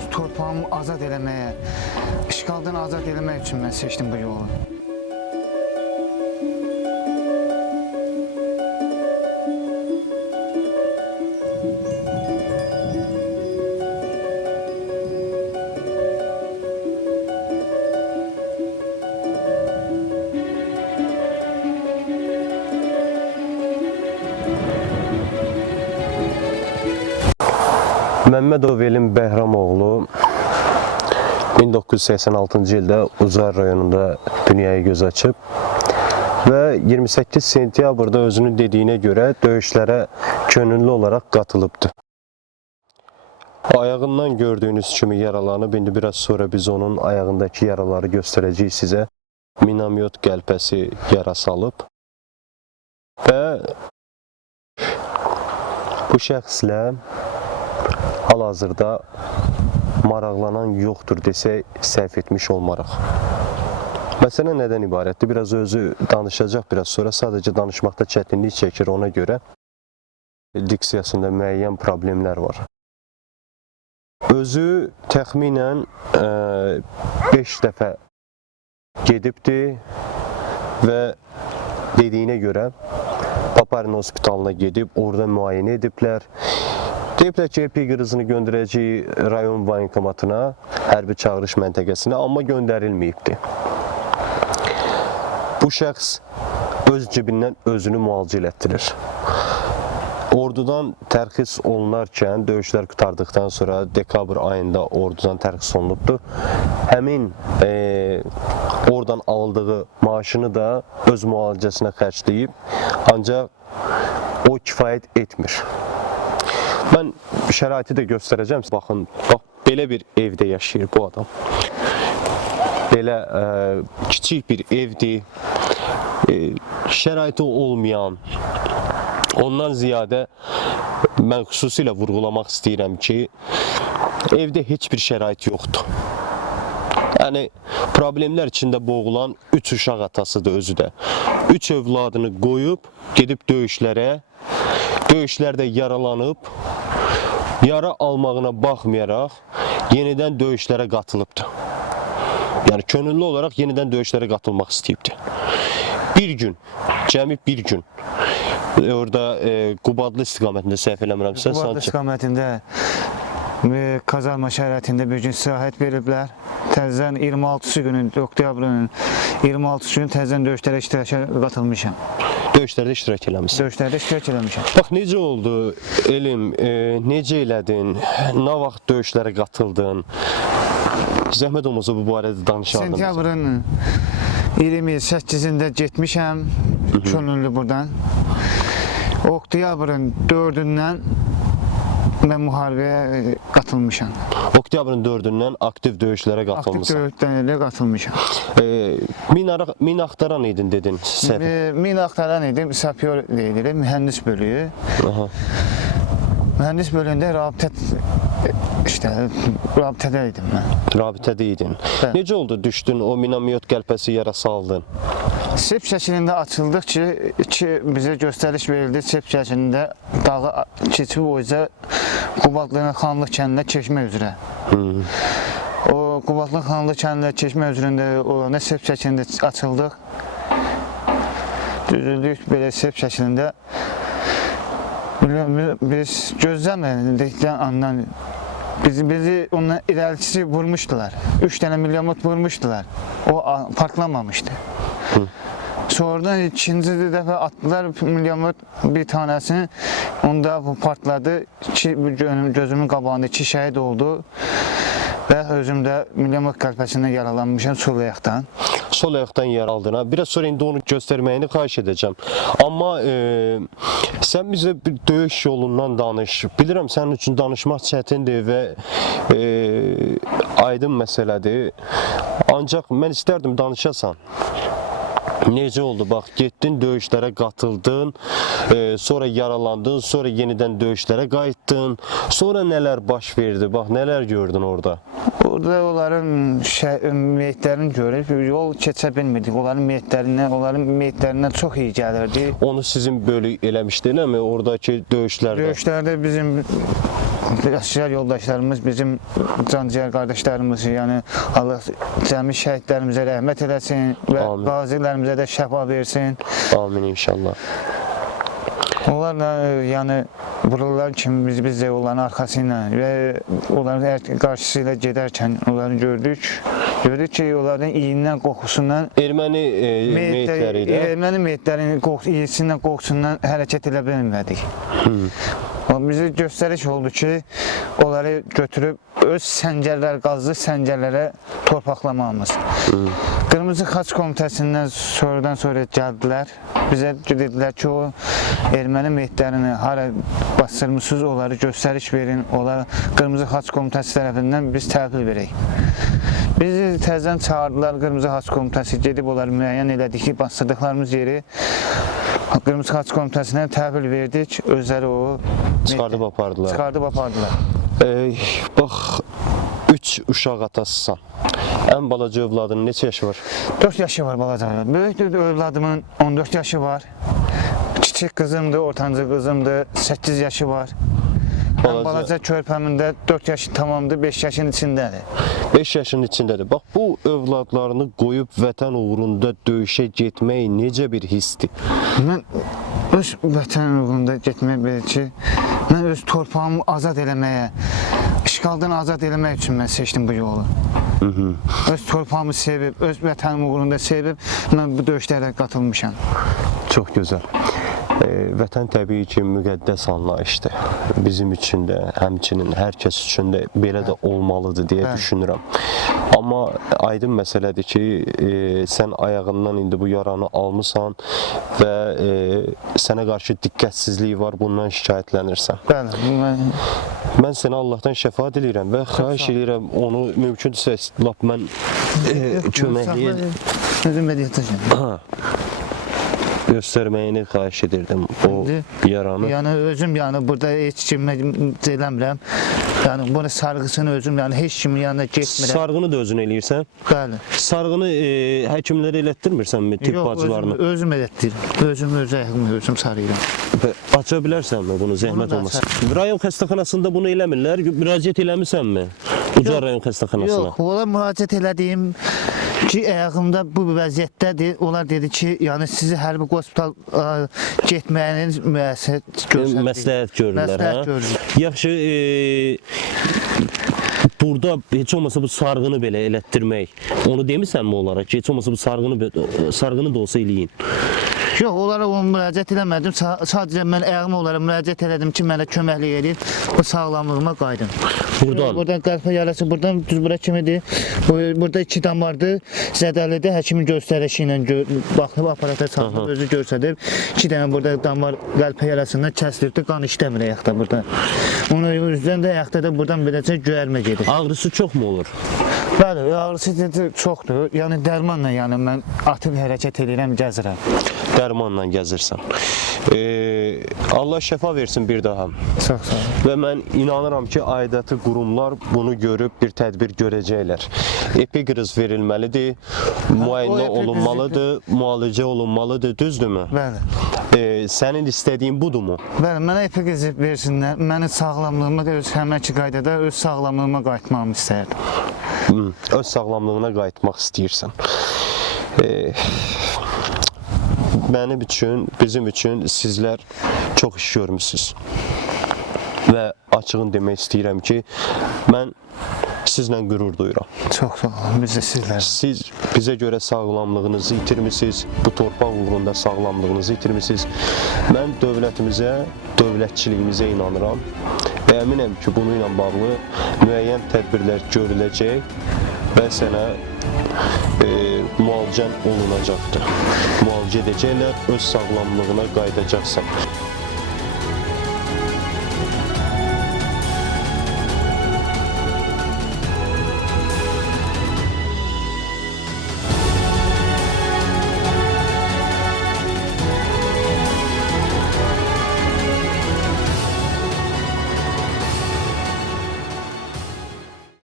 öz torpağımı azad eləməyə, işğaldan azad eləmək üçün mən seçdim bu yolu. Məmmədov Elin Bəhramoğlu 1986-cı ildə Uzar rayonunda dünyaya göz açıb və 28 sentyabrda özünün dediyinə görə döyüşlərə könüllü olaraq qatılıbdı. Ayağından gördüyünüz kimi yaralanıb. İndi biraz sonra biz onun ayağındakı yaraları göstərəcəyik sizə. Minamyot qəlpəsi yarası alıb və bu şəxslə hal-hazırda maraqlanan yoxdur desək səhv etmiş olmaraq. Məsələ nədən ibarətdir? Biraz özü danışacaq biraz sonra. Sadəcə danışmaqda çətinlik çəkir ona görə diksiyasında müəyyən problemlər var. Özü təxminən 5 dəfə gedibdi və dediyinə görə Paparin hospitalına gedib orada müayinə ediblər. Deyiblər epi qırızını göndərəcək rayon bankomatına, hərbi çağırış məntəqəsinə, amma göndərilməyibdi. Bu şəxs öz cibindən özünü müalicə elətdirir. Ordudan tərxis olunarkən, döyüşlər qutardıqdan sonra dekabr ayında ordudan tərxis olunubdur. Həmin e, oradan aldığı maaşını da öz müalicəsinə xərcləyib, ancaq o kifayət etmir. Mən şəraiti də göstərəcəm. Baxın, bax belə bir evdə yaşayır bu adam. Belə ə, kiçik bir evdir. E, olmayan, ondan ziyadə mən xüsusilə vurğulamaq istəyirəm ki, evdə heç bir şərait yoxdur. Yəni problemlər içində boğulan 3 uşaq atasıdır özü də. 3 övladını qoyub gedib döyüşlərə, döyüşlərdə yaralanıb, yara almağına baxmayaraq yenidən döyüşlərə qatılıbdı. Yəni könüllü olaraq yenidən döyüşlərə qatılmaq istəyibdi. Bir gün, cəmi bir gün e, orada e, Qubadlı istiqamətində səhv eləmirəmsə, sanki istiqamətində e, kazarma şəraitində bir gün istirahət veriblər. Təzədən 26-cı günün, oktyabrın 26-cı günü təzədən döyüşlərə iştiraka qatılmışam. Döyüşlərdə iştirak eləmisən. Döyüşlərdə iştirak eləmişəm. Bax necə oldu Elim, e, necə elədin? Nə vaxt döyüşlərə qatıldın? Zəhmət olmasa bu barədə danışardın. Sentyabrın 28-də getmişəm könüllü buradan. Oktyabrın 4-ündən mən müharibəyə e, qatılmışam. Oktyabrin 4-dən aktiv döyüşlərə Aktiv qatılmısan. döyüşlərə qatılmışam. E, min, ara, min axtaran idin dedin. Səhv. E, Min axtaran idim, sapyor deyilir, mühəndis bölüyü. Aha. Mühəndis bölüyündə rabitə işte rabitədə idim mən. Rabitədə idin. Bəli. Necə oldu düşdün o minamyot qəlpəsi yarası aldın? Sep şəklində açıldıq ki, ki bizə göstəriş verildi. Sep şəklində dağı keçib boyunca Qubadlının Xanlıq kəndinə keçmək üzrə. O Qubadlı Xanlıq kəndinə keçmək üzrəndə olanda sep şəklində açıldıq. Düzüldük belə sep. Bilmiyorum, Biz gözləmədikdən andan bizi, bizi ondan irəlisi vurmuşdular. 3 dənə milyonot vurmuşdular. O a- partlamamışdı. Sonradan ikinci dəfə atdılar milyonot bir tanesini. Onda bu partladı. İki, gözümün qabağında iki şəhid oldu. Və özüm də milyonot qəlpəsindən yaralanmışam sol ayaqdan. Sol ayaqdan yer aldın ha. Biraz sonra indi onu göstərməyini xahiş edəcəm. Amma e, sən bizə bir döyüş yolundan danış. Bilirəm sənin üçün danışmaq çətindir və e, aydın məsələdir. Ancaq mən istərdim danışasan. Necə oldu? Bax, getdin döyüşlərə qatıldın, e, sonra yaralandın, sonra yenidən döyüşlərə qayıtdın. Sonra nələr baş verdi? Bax, nələr gördün orada? Orada onların meyitlərini görüb yol keçə bilmirdik. Onların meyitlərindən, onların meyitlərindən çox iyi gəlirdi. Onu sizin bölük eləmişdinmi oradakı döyüşlərdə? Döyüşlərdə bizim yaşayan yoldaşlarımız, bizim canciğer kardeşlerimiz, yani Allah cəmi şəhidlərimizə rəhmət eləsin və Amin. qazilərimizə də şəfa versin. Amin inşallah. Onlarla yəni buralar kimi biz biz də onların arxası ilə və onların qarşısı ilə gedərkən onları gördük. Gördük ki, onların iyindən, qoxusundan Erməni e, meyitləri də erməni meyitlərinin qoxu, iyisindən, qoxusundan hərəkət edə bilmədik. Bizə göstəriş oldu ki, onları götürüb öz səngərlər, qazlı səngərlərə torpaqlamamız. Qırmızı Xaç Komitəsindən sonradan sonra gəldilər. Bizə dedilər ki, o erməni meyitlərini hara basdırmısınız, onları göstəriş verin. Onlara Qırmızı Xaç Komitəsi tərəfindən biz təhvil verək. Bizi təzədən çağırdılar Qırmızı Xaç Komitəsi gedib onları müəyyən elədik ki, basdırdıqlarımız yeri Qırmızı Xaç Komitəsinə təhvil verdik. Özləri o çıxardıb apardılar. çıxardıb apardılar. E, bax 3 uşaq atasısan. Ən balaca övladının neçə yaşı var? 4 yaşı var balaca. Böyük övladımın 14 yaşı var. Kiçik qızımdır, ortancı qızımdır, 8 yaşı var. Balaca- Balaca, balaca körpəmin də 4 yaşı tamamdır, 5 yaşın içindədir. 5 yaşının içindədir. Bax bu övladlarını qoyub vətən uğrunda döyüşə getmək necə bir hissdir? Mən öz vətən uğrunda getmək belə ki, mən öz torpağımı azad eləməyə, işğaldan azad eləmək üçün mən seçdim bu yolu. Öz torpağımı sevib, öz vətənim uğrunda sevib, mən bu döyüşlərə qatılmışam. Çox gözəl. E, vətən təbii ki, müqəddəs anlayışdır. Bizim üçün də, həmçinin hər kəs üçün də belə də olmalıdır deyə Bəli. düşünürəm. Amma aydın məsələdir ki, e, sən ayağından indi bu yaranı almısan və e, sənə qarşı diqqətsizlik var, bundan şikayətlənirsən. Bəli, mən Mən sənə Allahdan şəfaət diləyirəm və xahiş edirəm onu mümkündürsə lap mən e, köməkliyə Özüm meditasyon. Ha. Göstərməyini xahiş edirdim o İndi- yaranı. Yəni özüm yəni burada heç kimə eləmirəm. Yəni bunu sarğısını özüm yəni heç kimin yanına getmirəm. Sarğını da özün eləyirsən. Bəli. Sarğını e, həkimlərə elətdirmirsənmi tibb Yox, bacılarına? özüm, özüm elətdirirəm. Özüm öz ayağımı özüm sarıyıram. Aça bilərsənmi bunu zəhmət olmasa? Rayon xəstəxanasında bunu eləmirlər. Müraciət eləmisənmi? Ucar rayon xəstəxanasına. Yox, onlara müraciət elədiyim ki, ayağımda bu vəziyyətdədir. Onlar dedi ki, yəni sizi hərbi hospital getməyiniz müəssəs göstərir. Məsləhət görürlər, Məsləhət hə? görürlər. Yaxşı, e, burada heç olmasa bu sarğını belə elətdirmək. Onu demisənmi onlara ki, heç olmasa bu sarğını sarğını da olsa eləyin. Yox, onlara onu müraciət eləmədim. Sa sadəcə mən ayağımı onlara müraciət elədim ki, mənə köməklik edin. Bu sağlamlığıma qayıdın. Buradan. Buradan qəlpə yarası buradan düz bura kimidir. Bu burada iki damardır. Zədəlidir. Həkimin göstərişi ilə gör, baxıb aparata salıb özü göstərib. İki dənə burada damar qəlpə yarasından kəsilibdi. Qan işləmir ayaqda burada. Onun üzdən də ayaqda da buradan beləcə göyərmə gedir. Ağrısı çoxmu olur? Bəli, ağrısı dedi çoxdur. Yəni dərmanla yəni mən atıb hərəkət edirəm, gəzirəm. Dərmanla gəzirsən. E, Allah şəfa versin bir daha. Sağ ol. Və mən inanıram ki, aidiyyatı qurumlar bunu görüb bir tədbir görəcəklər. Epiqriz verilməlidir, müayinə olunmalıdır, müalicə olunmalıdır, düzdürmü? Bəli. E, sənin istədiyin budurmu? Bəli, mənə epiqrizi versinlər. Mənim sağlamlığıma öz həmənki qaydada öz sağlamlığıma qayıtmağımı istərdim. Öz sağlamlığına qayıtmaq istəyirsən. E, mənim üçün, bizim üçün sizlər çox iş görmüsüz. Və açığın demək istəyirəm ki, mən sizlə qürur duyuram. Çox sağ olun. Biz də sizlər. Siz bizə görə sağlamlığınızı itirmisiniz, bu torpaq uğrunda sağlamlığınızı itirmisiniz. Mən dövlətimizə, dövlətçiliyimizə inanıram əminəm ki, bunu ilə bağlı müəyyən tədbirlər görüləcək və sənə e, müalicən olunacaqdır. Müalicə edəcəklər, öz sağlamlığına qayıdacaqsan.